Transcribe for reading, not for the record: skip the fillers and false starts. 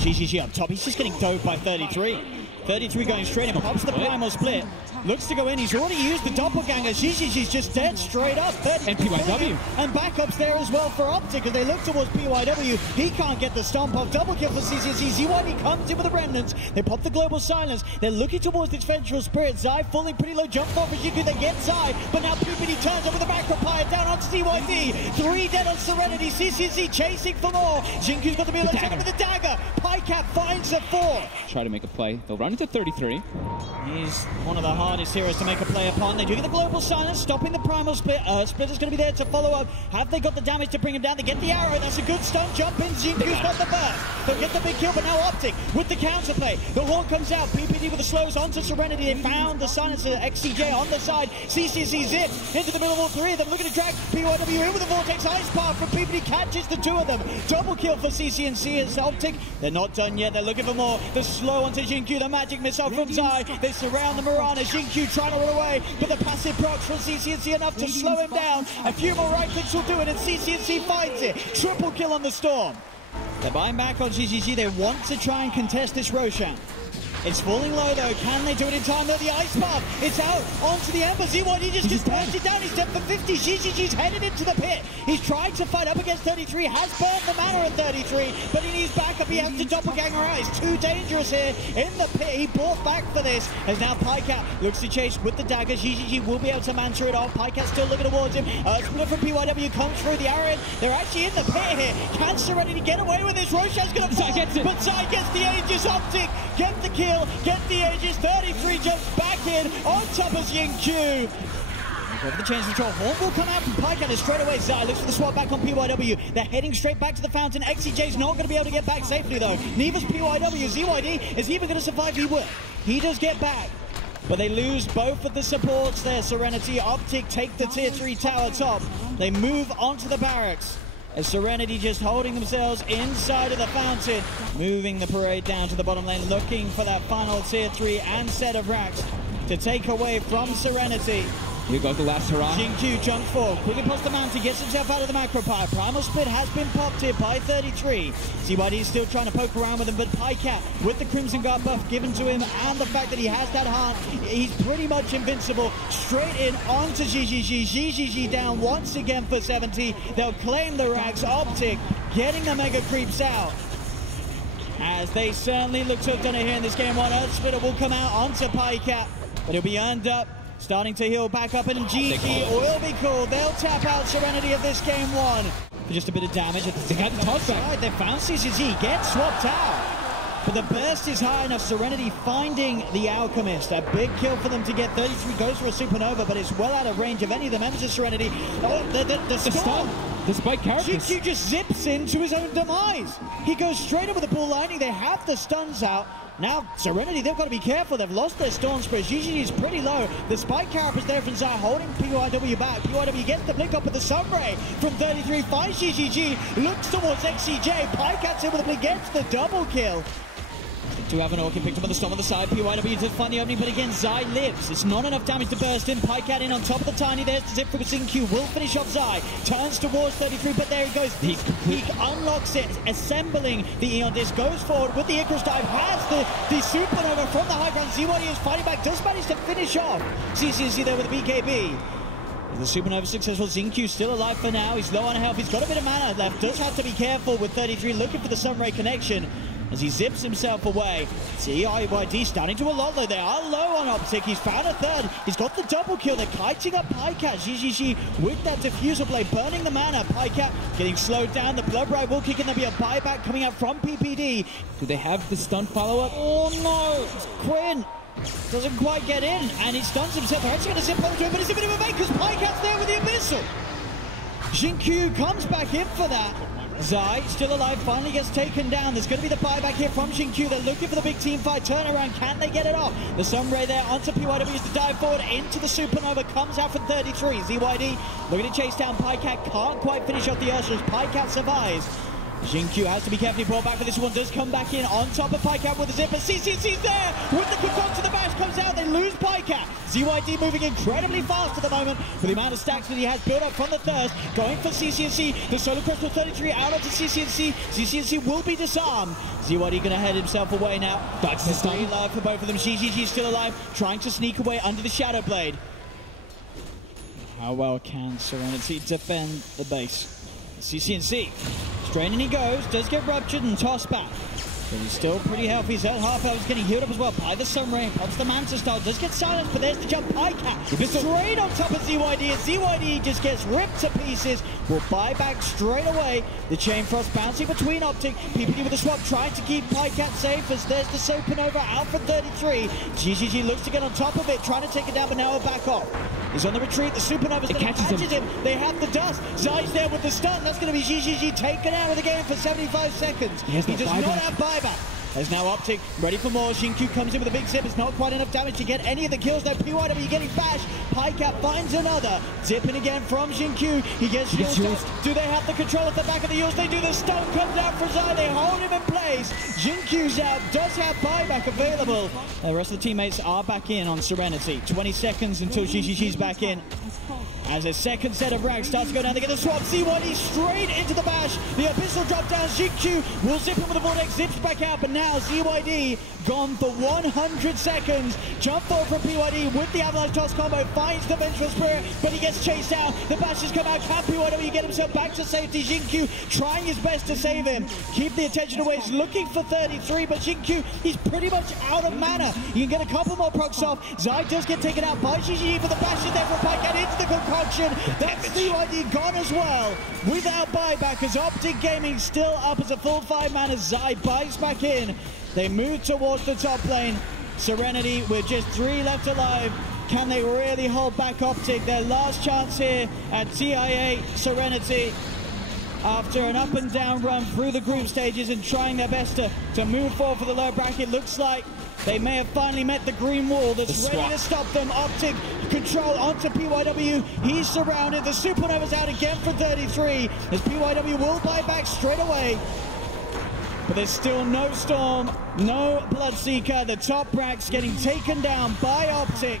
GGG up top. He's just getting dove by 33. 33 going straight in, pops the primal split. Looks to go in. He's already used the doppelganger. GGG's just dead straight up. And PYW. And backups there as well for Optic as they look towards PYW. He can't get the stomp off. Double kill for CCC. ZYD comes in with the remnants. They pop the global silence. They're looking towards this vengeful spirit. Zai falling pretty low. Jump for Jiku. They get Zai. But now PPD turns over the macro pyre down onto ZYD. 3 dead on Serenity. CCC chasing for more. Jinku's got the melee taken with the dagger. Pycat finds the 4. Try to make a play. They'll run into 33. He's one of the hardest heroes to make a play upon. They do get the global silence, stopping the primal split. Splitter's going to be there to follow up. Have they got the damage to bring him down? They get the arrow. That's a good stun jump in. Jinku's got the burst. They'll get the big kill, but now Optic with the counterplay. The horn comes out. PPD with the slows onto Serenity. They found the silencer. XCJ on the side. CCC zip into the middle of all 3 of them. Looking to drag PYW in with the Vortex Ice Path from PPD. Catches the 2 of them. Double kill for CCNC as Optic. They're not done yet. They're looking for more. The slow onto Jinku. The magic missile from Zai. They surround the Mirana. Jinku trying to run away, but the passive procs from CCNC enough to slow him down. A few more right clicks will do it, and CCNC finds it. Triple kill on the Storm. They're buying back on GGG. They want to try and contest this Roshan. It's falling low though. Can they do it in time? Though the ice path. It's out onto the Ember. ZYD just gets pointed down. He's dead for 50. GGG's headed into the pit. He's trying to fight up against 33. Has burned the mana at 33, but he needs backup. He has to doppelganger eyes. Too dangerous here in the pit. He bought back for this. As now Pycat looks to chase with the dagger. GGG will be able to mantra it off. Pycat still looking towards him. Split from PYW comes through the arrow. They're actually in the pit here. Can Serenity get away with this? Roshan's going to fall. But Zai gets the Aegis. Optic get the kill. Get the Aegis. 33 jumps back in on top of Jinku. Over the change control. Horn will come out from Pycat straight away. Zai looks for the swap back on PYW. They're heading straight back to the fountain. XCJ's not going to be able to get back safely though. Neither's PYW. ZYD is even going to survive. He will. He does get back. But they lose both of the supports there. Serenity. Optic take the tier 3 tower top. They move onto the barracks. As Serenity just holding themselves inside of the fountain, moving the parade down to the bottom lane, looking for that final tier 3 and set of racks to take away from Serenity. Here goes the last hurrah. Jinku jumps forward, quickly past the mountain, gets himself out of the macro pyre. Primal split has been popped here by 33. ZYD is still trying to poke around with him, but Pycat with the Crimson Guard buff given to him and the fact that he has that heart, he's pretty much invincible. Straight in onto GGG. GGG down once again for 70. They'll claim the racks. Optic getting the mega creeps out. As they certainly look to have done it here in this game 1. Earth Splitter will come out onto Pycat, but he'll be earned up. Starting to heal back up, and GG will be cool. They'll tap out Serenity of this game 1 for just a bit of damage. They got the toss back. They found CCC, gets swapped out. But the burst is high enough. Serenity finding the Alchemist. A big kill for them to get. 33 goes for a supernova, but it's well out of range of any of the members of Serenity. Oh, the stun. Despite characters. GQ just zips into his own demise. He goes straight over the bull lining. They have the stuns out. Now, Serenity, they've got to be careful. They've lost their Storm Spirit. GG is pretty low. The spike carapace there from Zai holding PYW back. PYW gets the blink up with the Sunray from 33. Finds GGG. Looks towards XCJ. Pycat's in with the blink. Gets the double kill. To have an Orchid picked up on the storm on the side. PYW does find the opening, but again, Zai lives. It's not enough damage to burst in. Pycat in on top of the Tiny. There's the zip for Q. Will finish off Zai. Turns towards 33, but there he goes. He unlocks it, assembling the Eon Disc. Goes forward with the Icarus dive. Has the supernova from the high ground. ZYD is fighting back. Does manage to finish off CCNC there with the BKB. The supernova successful. Zinq still alive for now. He's low on health. He's got a bit of mana left. Does have to be careful with 33. Looking for the Sunray connection as he zips himself away. ZYD starting to a lot low. They are low on Optic. He's found a third. He's got the double kill. They're kiting up Pycat. GGG with that diffuser blade, burning the mana. Pycat getting slowed down. The Blood Ride will kick in. There'll be a buyback coming out from PPD. Do they have the stun follow-up? Oh no! Quinn doesn't quite get in, and he stuns himself. They're actually going to zip onto him, but it's a bit of a bait because Pycat's there with the Abyssal. Jinq comes back in for that. Zai, still alive, finally gets taken down. There's going to be the buyback here from Jinq. They're looking for the big team fight turnaround. Can they get it off? The Sunray there onto PYW to dive forward into the supernova. Comes out from 33. ZYD looking to chase down Pycat. Can't quite finish off the Ursulas. Pycat survives. Q has to be carefully brought back, but this one does come back in on top of Pycat with the zip. But CCC's there with the control to the bash, comes out, they lose Pycat. ZYD moving incredibly fast at the moment with the amount of stacks that he has built up from the thirst. Going for CCC, the Solar Crystal 33 out onto CCC. CCC will be disarmed. ZYD going to head himself away now. That's the stun. Alive for both of them. GGG still alive, trying to sneak away under the Shadow Blade. How well can Serenity defend the base? CCNC, straight in he goes, does get ruptured and tossed back. But he's still pretty healthy. His half health is getting healed up as well by the Sun Ray. Pops the Manta style, does get silenced, but there's the jump. Pycat straight on top of ZYD, and ZYD just gets ripped to pieces. Will buy back straight away. The Chain Frost bouncing between Optic. PPD with the swap, trying to keep Pycat safe as there's the Supernova out for 33. GGG looks to get on top of it, trying to take it down, but now we're back off. He's on the retreat. The Supernova's going to catch him. They have the dust. Zai's there with the stun. That's going to be GGG taken out of the game for 75 seconds. He does not have buyback. There's now Optic ready for more. Q comes in with a big zip. It's not quite enough damage to get any of the kills there. PYW getting bashed. Pycat finds another. Zipping again from Q. He gets used. Do they have the control at the back of the Yules? They do. The stone comes out for Zai. They hold him in place. Q's out. Does have buyback available. The rest of the teammates are back in on Serenity. 20 seconds until GGG's back in. As a second set of rags starts to go down, they get the swap. ZYD straight into the bash. The Abyssal drop down. Q will zip him with the Vortex, zips back out, but now ZYD gone for 100 seconds. Jump forward from PYD with the Avalanche Toss combo, finds the Vengeful Spirit, but he gets chased out. The bash has come out. Can PYW get himself back to safety? Q trying his best to save him. Keep the attention away. He's looking for 33, but Q, he's pretty much out of mana. You can get a couple more procs off. Zai does get taken out by GGG, but the bash is there for Pycat into the concoction. That's ZYD gone as well without buyback, as Optic Gaming still up as a full 5-man as Zai buys back in. They move towards the top lane. Serenity with just 3 left alive. Can they really hold back Optic? Their last chance here at TIA Serenity. After an up and down run through the group stages and trying their best to move forward for the lower bracket, looks like they may have finally met the green wall that's ready to stop them. Optic control onto PYW. He's surrounded. The Supernova's out again for 33 as PYW will buy back straight away. But there's still no Storm, no Bloodseeker. The top brack's getting taken down by Optic.